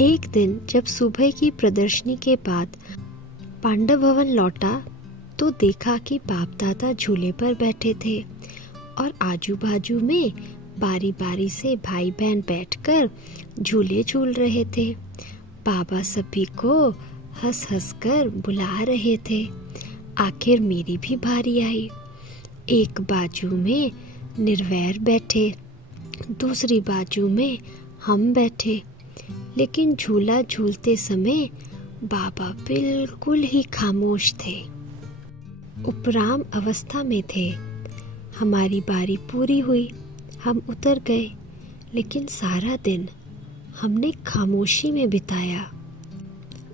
एक दिन जब सुबह की प्रदर्शनी के बाद पांडव भवन लौटा तो देखा कि बाप दादा झूले पर बैठे थे और आजू बाजू में बारी बारी से भाई बहन बैठकर झूले झूल रहे थे। बाबा सभी को हंस हंस कर बुला रहे थे। आखिर मेरी भी बारी आई। एक बाजू में निर्वैर बैठे, दूसरी बाजू में हम बैठे, लेकिन झूला झूलते समय बाबा बिल्कुल ही खामोश थे, उपराम अवस्था में थे। हमारी बारी पूरी हुई, हम उतर गए, लेकिन सारा दिन हमने खामोशी में बिताया।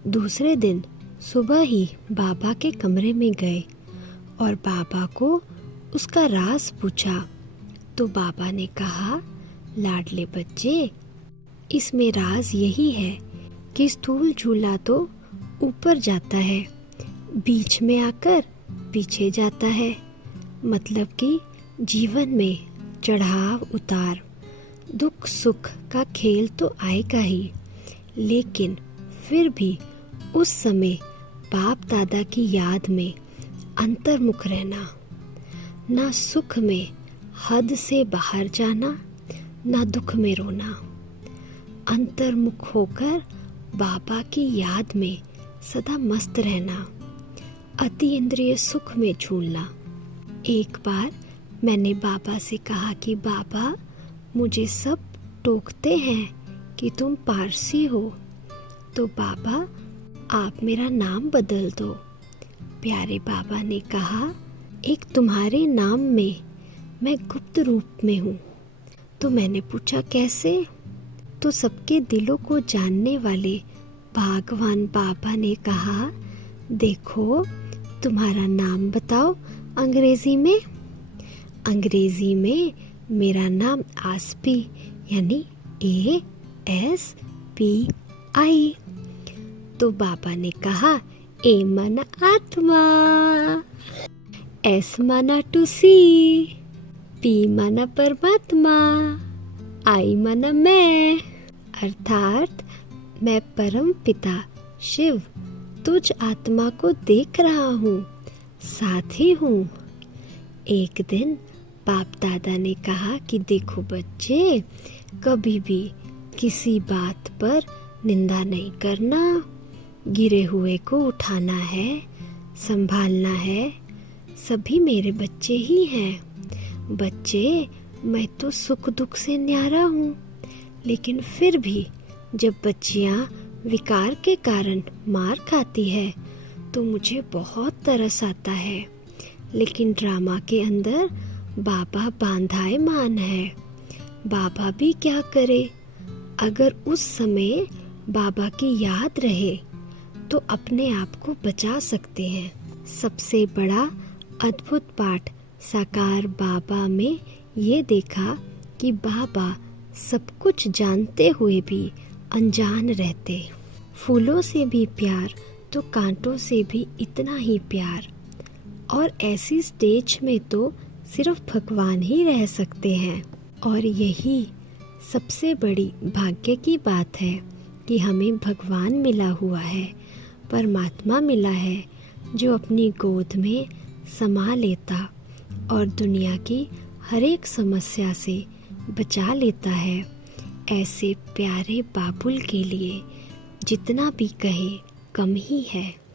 दूसरे दिन सुबह ही बाबा के कमरे में गए और बाबा को उसका राज पूछा तो बाबा ने कहा, लाडले बच्चे, इसमें राज यही है कि स्थूल झूला तो ऊपर जाता है, बीच में आकर पीछे जाता है। मतलब कि जीवन में चढ़ाव उतार, दुख सुख का खेल तो आएगा ही, लेकिन फिर भी उस समय बाप दादा की याद में अंतर्मुख रहना, ना सुख में हद से बाहर जाना, ना दुख में रोना। अंतर्मुख होकर बाबा की याद में सदा मस्त रहना, अति इंद्रिय सुख में झूलना। एक बार मैंने बाबा से कहा कि बाबा, मुझे सब टोकते हैं कि तुम पारसी हो, तो बाबा आप मेरा नाम बदल दो। प्यारे बाबा ने कहा, एक तुम्हारे नाम में मैं गुप्त रूप में हूँ। तो मैंने पूछा कैसे? तो सबके दिलों को जानने वाले भगवान बाबा ने कहा, देखो, तुम्हारा नाम बताओ अंग्रेजी में। अंग्रेजी में मेरा नाम आसपी यानी ASPI। तो बाबा ने कहा, ए माना आत्मा, S माना टू सी, P माना परमात्मा, I माना मैं, अर्थात मैं परम पिता शिव तुझ आत्मा को देख रहा हूँ, साथ ही हूँ। एक दिन बाप दादा ने कहा कि देखो बच्चे, कभी भी किसी बात पर निंदा नहीं करना, गिरे हुए को उठाना है, संभालना है। सभी मेरे बच्चे ही हैं। बच्चे, मैं तो सुख दुख से न्यारा हूँ, लेकिन फिर भी जब बच्चियाँ विकार के कारण मार खाती है तो मुझे बहुत तरस आता है। लेकिन ड्रामा के अंदर बाबा बांधायमान है। बाबा भी क्या करे? अगर उस समय बाबा की याद रहे तो अपने आप को बचा सकते हैं। सबसे बड़ा अद्भुत पाठ साकार बाबा में ये देखा कि बाबा सब कुछ जानते हुए भी अनजान रहते। फूलों से भी प्यार तो कांटों से भी इतना ही प्यार। और ऐसी स्टेज में तो सिर्फ भगवान ही रह सकते हैं। और यही सबसे बड़ी भाग्य की बात है कि हमें भगवान मिला हुआ है, परमात्मा मिला है, जो अपनी गोद में समा लेता और दुनिया की हर एक समस्या से बचा लेता है। ऐसे प्यारे बाबुल के लिए जितना भी कहे कम ही है।